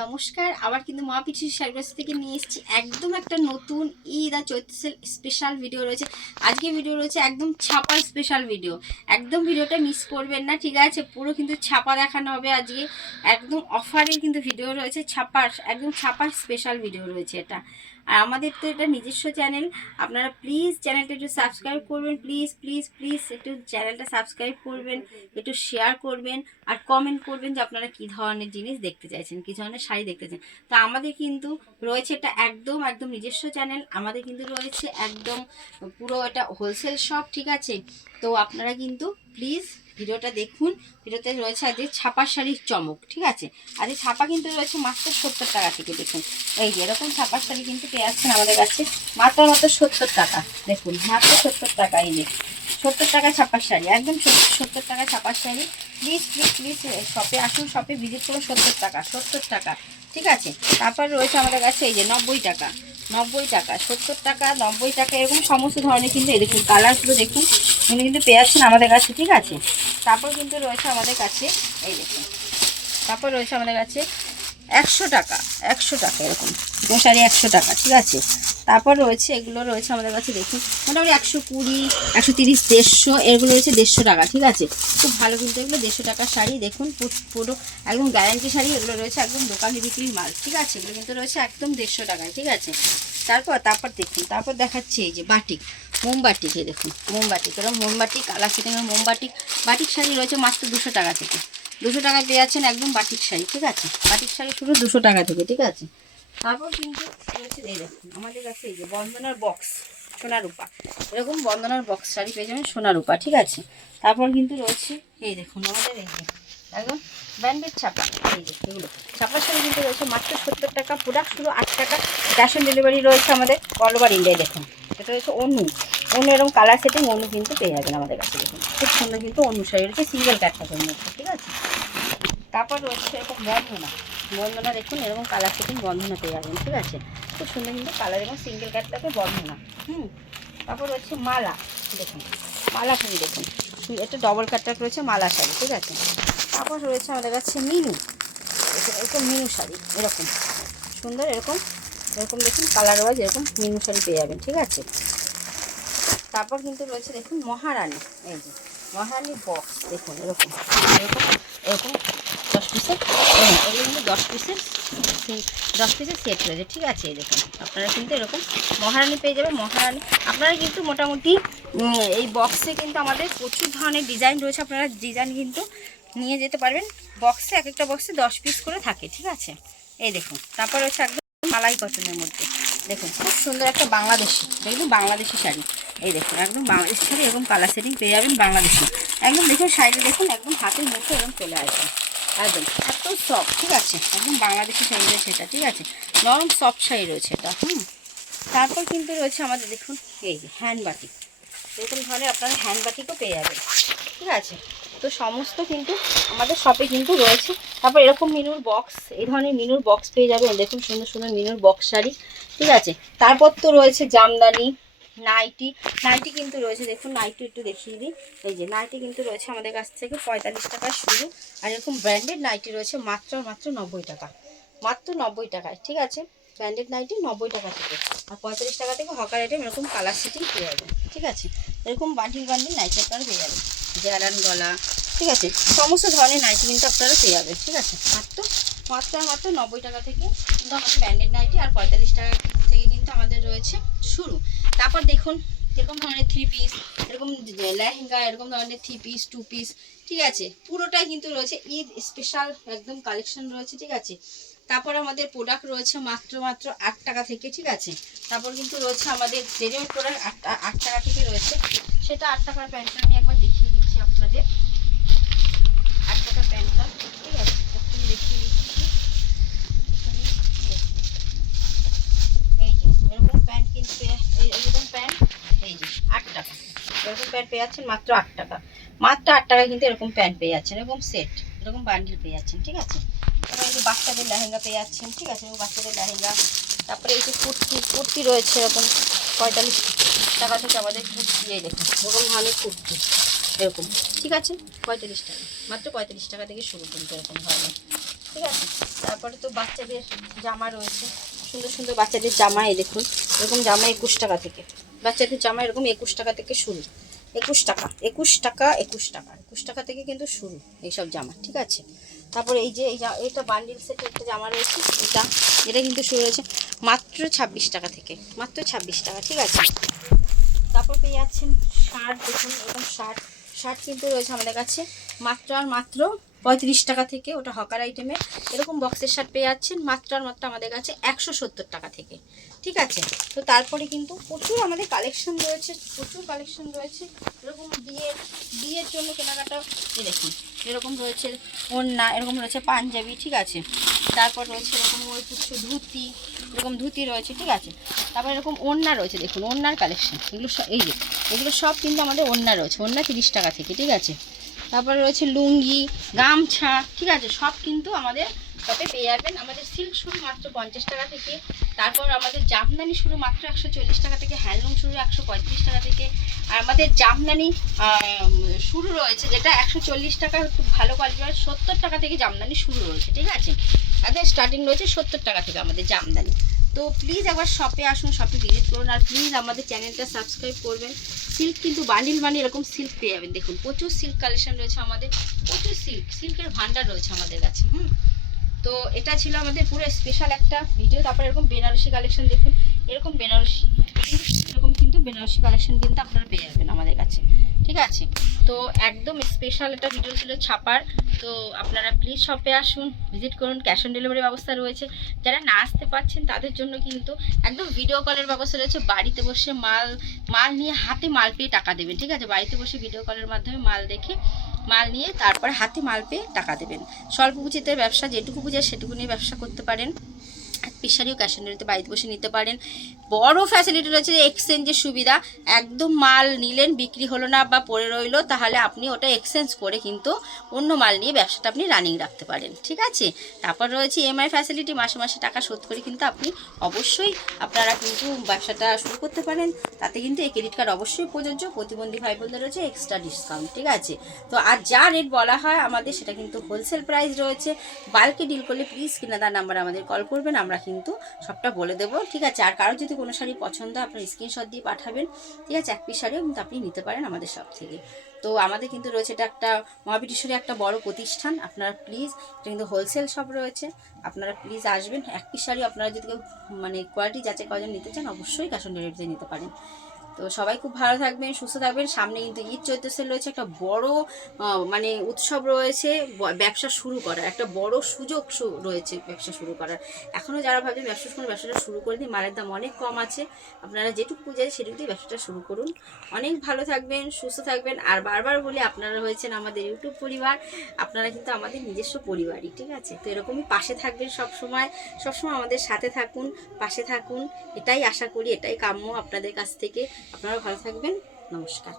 নমস্কার, আবার কিন্তু মহাপিঠি শাড়িবাস থেকে নিয়ে এসেছি একদম একটা নতুন ঈদ আর চৈত্র সেল স্পেশাল ভিডিও রয়েছে। আজকে ভিডিও রয়েছে একদম ছাপার স্পেশাল ভিডিও। একদম ভিডিওটা মিস করবেন না, ঠিক আছে? পুরো কিন্তু ছাপা দেখানো হবে আজকে, একদম অফারের কিন্তু ভিডিও রয়েছে। ছাপার একদম ছাপার স্পেশাল ভিডিও রয়েছে এটা। আর আমাদের তো এটা নিজস্ব চ্যানেল, আপনারা প্লিজ চ্যানেলটা একটু সাবস্ক্রাইব করবেন, প্লিজ প্লিজ প্লিজ একটু চ্যানেলটা সাবস্ক্রাইব করবেন, একটু শেয়ার করবেন আর কমেন্ট করবেন যে আপনারা কী ধরনের জিনিস দেখতে চাইছেন, কী ধরনের শাড়ি দেখতে চান। তো আমাদের কিন্তু রয়েছে এটা একদম একদম নিজস্ব চ্যানেল, আমাদের কিন্তু রয়েছে একদম পুরো এটা হোলসেল শপ, ঠিক আছে? তো আপনারা কিন্তু প্লিজ ভিডিওটা দেখুন। ভিডিওতে রয়েছে আজকে ছাপার শাড়ির চমক, ঠিক আছে? আর এই ছাপা কিন্তু রয়েছে মাত্র 70 টাকা থেকে। দেখুন এই যে এরকম ছাপার শাড়ি কিন্তু পেয়ে যাচ্ছেন আমাদের কাছে মাত্র 70 টাকা। দেখুন মাত্র 70 টাকা, এই যে 70 টাকা ছাপার শাড়ি, একদম 70 টাকা ছাপার শাড়ি। প্লিজ প্লিজ প্লিজ শপে আসুন, শপে ভিজিট করুন। 70 টাকা, ঠিক আছে? তারপর রয়েছে আমাদের কাছে এই যে 90 টাকা, 70 টাকা, 90 টাকা, এরকম সমস্ত ধরনের কিন্তু এই দেখুন কালারগুলো দেখুন, এগুলো কিন্তু পেয়ে যাচ্ছেন আমাদের কাছে, ঠিক আছে? তারপর কিন্তু রয়েছে আমাদের কাছে এই দেখুন, তারপর রয়েছে আমাদের কাছে 100 টাকা, 100 টাকা এরকম মশারি 100 টাকা, ঠিক আছে? তারপর রয়েছে এগুলো রয়েছে আমাদের কাছে দেখুন মোটামুটি 120, 130, 150, এগুলো রয়েছে 150 টাকা, ঠিক আছে? খুব ভালো কিন্তু এগুলো 150 টাকার শাড়ি। দেখুন পুরো একদম গ্যারান্টি শাড়ি, এগুলো রয়েছে একদম দোকানে বিক্রির মাল, ঠিক আছে? এগুলো কিন্তু রয়েছে একদম 150 টাকায়, ঠিক আছে? তারপর দেখুন, তারপর দেখাচ্ছি এই যে বাটিক, মোমবাটিক, এই দেখুন মোমবাটিক, এরকম মোমবাটিক কালার সেটিংয়ের মোমবাটিক বাটিক শাড়ি রয়েছে মাত্র 200 টাকা থেকে। 200 টাকা পেয়ে যাচ্ছেন একদম বাটিক শাড়ি, ঠিক আছে? বাটিক শাড়ি শুধু 200 টাকা থেকে, ঠিক আছে? তারপর কিন্তু রয়েছে এই দেখুন আমাদের কাছে এই যে বন্দনার বক্স সোনা রূপা, এরকম বন্দনার বক্স শাড়ি পেয়ে যাবেন সোনা রূপা, ঠিক আছে? তারপর কিন্তু রয়েছে এই দেখুন আমাদের এই যে একদম ব্র্যান্ডেড ছাপা, এই যে এগুলো ছাপার শাড়ি কিন্তু রয়েছে মাত্র 70 টাকা, প্রোডাক্ট শুধু 8 টাকা। ক্যাশ অন ডেলিভারি রয়েছে আমাদের অল ওভার ইন্ডিয়ায়। দেখুন এটা রয়েছে অনু, এরকম কালার সেটিং অনু কিন্তু পেয়ে যাবেন আমাদের কাছে। দেখুন খুব সুন্দর কিন্তু অনু শাড়ি রয়েছে সিঙ্গেল ক্যাটলগের মধ্যে, ঠিক আছে? তারপর রয়েছে এরকম বন্ধনা দেখুন এরকম কালার সেটিং বন্ধনা পেয়ে যাবেন, ঠিক আছে? খুব সুন্দর কিন্তু কালার এবং সিঙ্গেল ক্যাটলগে বন্ধনা। তারপর রয়েছে মালা, দেখুন মালা শাড়ি দেখুন, এটা ডবল ক্যাটলগ রয়েছে মালা শাড়ি, ঠিক আছে? তারপর রয়েছে আমাদের কাছে মিনু, এরকম মিনু শাড়ি এরকম সুন্দর, এরকম এরকম দেখুন কালার ওয়াইজ এরকম মিনু শাড়ি পেয়ে যাবেন, ঠিক আছে? তারপর কিন্তু রয়েছে দেখুন মহারানী, এই যে মহারানী বক্স দেখুন এরকম এরকম এরকম 10 পিসের, এগুলো কিন্তু 10 পিসের সেট রয়েছে, ঠিক আছে? এই দেখুন আপনারা কিন্তু এরকম মহারানী পেয়ে যাবেন। মহারানী আপনারা কিন্তু মোটামুটি এই বক্সে কিন্তু আমাদের প্রচুর ধরনের ডিজাইন রয়েছে, আপনারা ডিজাইন কিন্তু নিয়ে যেতে পারবেন। বক্সে এক একটা বক্সে 10 পিস করে থাকে, ঠিক আছে? এই দেখুন তারপর রয়েছে একদম মালাই কটনের মধ্যে, দেখুন খুব সুন্দর একটা বাংলাদেশি, দেখুন বাংলাদেশি শাড়ি, এই দেখুন একদম বাংলাদেশি শাড়ি, এরকম কালার সেটিং পেয়ে যাবেন বাংলাদেশি। একদম দেখুন শাড়িটা দেখুন একদম হাতের মুঠো এরকম চলে আসবে, একদম এত সফট, ঠিক আছে? একদম বাংলাদেশি শাড়ি রয়েছে এটা, ঠিক আছে? নরম সফট শাড়ি রয়েছে এটা। তারপর কিন্তু রয়েছে আমাদের দেখুন এই যে হ্যান্ড বাটিক, এরকম ধরনের আপনারা হ্যান্ড বাটিকও পেয়ে যাবেন, ঠিক আছে? তো সমস্ত কিন্তু আমাদের শপে কিন্তু রয়েছে। তারপর এরকম মিনুর বক্স, এই ধরনের মিনুর বক্স পেয়ে যাবেন, দেখুন সুন্দর সুন্দর মিনুর বক্স শাড়ি, ঠিক আছে? তারপর তো রয়েছে জামদানি, নাইটি, নাইটি কিন্তু রয়েছে দেখুন, নাইটি একটু দেখিয়ে দিই, এই যে নাইটি কিন্তু রয়েছে আমাদের কাছ থেকে 45 টাকা শুরু। আর এরকম ব্র্যান্ডেড নাইটি রয়েছে মাত্র 90 টাকা, মাত্র 90 টাকায়, ঠিক আছে? ব্র্যান্ডেড নাইটি 90 টাকা থেকে। আর 45 টাকা থেকে হকার আইটেম এরকম কালার সেটিং পেয়ে যাবেন, ঠিক আছে? এরকম বান্ডিল বান্ডিল নাইটি আপনারা পেয়ে যাবেন, জারান গলা, ঠিক আছে? সমস্ত ধরনের নাইটি কিন্তু আপনারা পেয়ে যাবেন, ঠিক আছে? মাত্র 90 টাকা থেকে কিন্তু আমাদের ব্র্যান্ডেড নাইটি, আর 45 টাকা থেকে কিন্তু আমাদের রয়েছে শুরু। তারপর দেখুন এরকম ধরনের 3 পিস, এরকম লেহেঙ্গা, এরকম ধরনের 3 পিস 2 পিস, ঠিক আছে? পুরোটাই কিন্তু রয়েছে ঈদ স্পেশাল একদম কালেকশন রয়েছে, ঠিক আছে? তারপর আমাদের প্রোডাক্ট রয়েছে মাত্র 8 টাকা থেকে, ঠিক আছে? তারপর কিন্তু রয়েছে আমাদের রেডিমেড প্রোডাক্ট 8 টাকা থেকে রয়েছে, সেটা 8 টাকার প্যান্টটা আমি একবার দেখিয়ে দিচ্ছি আপনাদের। 8 টাকার প্যান্টটা, ঠিক আছে? আমি দেখিয়ে দিচ্ছি, এই যে এরকম প্যান্ট কিন্তু এরকম প্যান্ট, এই যে 8 টাকা, এরকম প্যান্ট পেয়ে যাচ্ছেন মাত্র 8 টাকা, মাত্র 8 টাকায় কিন্তু এরকম প্যান্ট পেয়ে যাচ্ছেন, এরকম সেট, এরকম বান্ডিল পেয়ে যাচ্ছেন, ঠিক আছে? তারপরে এই যে বাচ্চাদের লেহেঙ্গা পেয়ে যাচ্ছেন, ঠিক আছে? এবং বাচ্চাদের লেহেঙ্গা, তারপরে এই যে কুর্তি রয়েছে এরকম 45 টাকা থেকে আমাদের কুর্তি, এই দেখুন এরকম ধরনের কুর্তি এরকম, ঠিক আছে? 45 টাকা, মাত্র 45 টাকা থেকে শুরু কিন্তু এরকম ধরনের, ঠিক আছে। তারপরে তো বাচ্চাদের জামা রয়েছে, সুন্দর সুন্দর বাচ্চাদের জামা। এই দেখুন এরকম জামা 21 টাকা থেকে, বাচ্চাদের জামা এরকম 21 টাকা থেকে শুরু। 21 টাকা 21 টাকা 21 টাকা 21 টাকা থেকে কিন্তু শুরু এইসব জামা, ঠিক আছে। তারপরে এই যে এইটা বান্ডিল সেটের একটা জামা রয়েছে, এটা কিন্তু শুরু হয়েছে মাত্র 26 টাকা থেকে, মাত্র 26 টাকা, ঠিক আছে। তারপর পেয়ে যাচ্ছেন শার্ট, দেখুন এরকম শার্ট কিন্তু রয়েছে আমাদের কাছে মাত্র আর মাত্র 35 টাকা থেকে, ওটা হকার আইটেমে। এরকম বক্সের শার্ট পেয়ে যাচ্ছেন মাত্র আর মাত্র আমাদের কাছে 170 টাকা থেকে, ঠিক আছে। তো তারপরে কিন্তু প্রচুর আমাদের কালেকশন রয়েছে, প্রচুর কালেকশন রয়েছে। এরকম বিয়ের জন্য কেনাকাটা, এই দেখুন এরকম রয়েছে ওড়না, এরকম রয়েছে পাঞ্জাবি, ঠিক আছে। তারপর রয়েছে এরকম ধুতি, এরকম ধুতি রয়েছে, ঠিক আছে। তারপর এরকম ওড়না রয়েছে, দেখুন ওড়নার কালেকশন, এগুলো এই যে এগুলো সব কিন্তু আমাদের ওড়না রয়েছে, ওড়না 30 টাকা থেকে, ঠিক আছে। তারপরে রয়েছে লুঙ্গি, গামছা, ঠিক আছে, সব কিন্তু আমাদের শপে পেয়ে যাবেন। আমাদের সিল্ক শুরু মাত্র 50 টাকা থেকে, তারপর আমাদের জামদানি শুরু মাত্র 140 টাকা থেকে, হ্যান্ডলুম শুরু 135 টাকা থেকে। আর আমাদের জামদানি শুরু রয়েছে যেটা 140 টাকা, খুব ভালো কোয়ালিটি হয়, 70 টাকা থেকে জামদানি শুরু রয়েছে, ঠিক আছে। তাদের স্টার্টিং রয়েছে 70 টাকা থেকে আমাদের জামদানি। তো প্লিজ একবার শপে আসুন, শপে ভিজিট করুন, আর প্লিজ আমাদের চ্যানেলটা সাবস্ক্রাইব করবেন। সিল্ক কিন্তু বান্ডিল এরকম সিল্ক পেয়ে যাবেন, দেখুন প্রচুর সিল্ক কালেকশন রয়েছে আমাদের, প্রচুর সিল্কের ভান্ডার রয়েছে আমাদের কাছে। তো এটা ছিল আমাদের পুরো স্পেশাল একটা ভিডিও। তারপর এরকম বেনারসি কালেকশন দেখুন, এরকম বেনারসি, এরকম কিন্তু বেনারসি কালেকশন কিন্তু আপনারা পেয়ে যাবেন আমাদের কাছে, ঠিক আছে। তো একদম স্পেশাল একটা ভিডিও ছিল ছাপার। তো আপনারা প্লিজ শপে আসুন, ভিজিট করুন, ক্যাশ অন ডেলিভারি ব্যবস্থা রয়েছে। যারা না আসতে পারছেন তাদের জন্য কিন্তু একদম ভিডিও কলের ব্যবস্থা রয়েছে, বাড়িতে বসে মাল নিয়ে হাতে মাল পেয়ে টাকা দেবেন, ঠিক আছে। বাড়িতে বসে ভিডিও কলের মাধ্যমে মাল দেখে মাল নিয়ে তারপরে হাতে মাল পেয়ে টাকা দেবেন। স্বল্প পুঁজিতে ব্যবসা, যেটুকু পুঁজি সেটুকু নিয়ে ব্যবসা করতে পারেন। পিসারিও ক্যাশ অন ডেলিভারিতে বাড়িতে বসে নিতে পারেন। বড় ফ্যাসিলিটি রয়েছে এক্সচেঞ্জের সুবিধা, একদম মাল নিলেন বিক্রি হলো না বা পড়ে রইলো, তাহলে আপনি ওটা এক্সচেঞ্জ করে কিন্তু অন্য মাল নিয়ে ব্যবসাটা আপনি রানিং রাখতে পারেন, ঠিক আছে। তারপর রয়েছে ইএমআই ফ্যাসিলিটি, মাসে মাসে টাকা শোধ করে কিন্তু আপনি অবশ্যই আপনারা কিন্তু ব্যবসাটা শুরু করতে পারেন। তাতে কিন্তু এই ক্রেডিট কার্ড অবশ্যই প্রযোজ্য। প্রতিবন্ধী ভাই বোনদের রয়েছে এক্সট্রা ডিসকাউন্ট, ঠিক আছে। তো আর যা রেট বলা হয় আমাদের সেটা কিন্তু হোলসেল প্রাইস রয়েছে। বাল্কে ডিল করলে প্লিজ স্ক্রিনে নাম্বার আমাদের কল করবেন, আমরা কিন্তু সবটা বলে দেবো, ঠিক আছে। আর কারো যদি কোনো শাড়ি পছন্দ আপনার স্ক্রিনশট দিয়ে পাঠাবেন, ঠিক আছে। এক পিস শাড়িও কিন্তু আপনি নিতে পারেন আমাদের শপ থেকে। তো আমাদের কিন্তু রয়েছে এটা একটা মহাবীরেশ্বরী একটা বড় প্রতিষ্ঠান, আপনারা প্লিজ, এটা কিন্তু হোলসেল শপ রয়েছে, আপনারা প্লিজ আসবেন। এক পিস শাড়ি আপনারা যদি কেউ মানে কোয়ালিটি যাচাই কজন নিতে চান অবশ্যই ক্যাশ অন ডেলিভারিতে নিতে পারেন। তো সবাই খুব ভালো থাকবেন, সুস্থ থাকবেন। সামনে কিন্তু ঈদ চৈত্র সেল রয়েছে, একটা বড় মানে উৎসব রয়েছে, ব্যবসা শুরু করার একটা বড় সুযোগ রয়েছে ব্যবসা শুরু করার। এখনও যারা ভাবছেন ব্যবসাটা শুরু করে দিন, মালের দাম অনেক কম আছে, আপনারা যেটুকু পুজো সেটুকু দিয়ে ব্যবসাটা শুরু করুন। অনেক ভালো থাকবেন, সুস্থ থাকবেন। আর বারবার বলি, আপনারা হয়েছেন আমাদের ইউটিউব পরিবার, আপনারা কিন্তু আমাদের নিজস্ব পরিবারই, ঠিক আছে। তো এরকমই পাশে থাকবেন সবসময় আমাদের সাথে থাকুন, পাশে থাকুন, এটাই আশা করি, এটাই কাম্য আপনাদের কাছ থেকে। আপনারা ভালো থাকবেন, নমস্কার।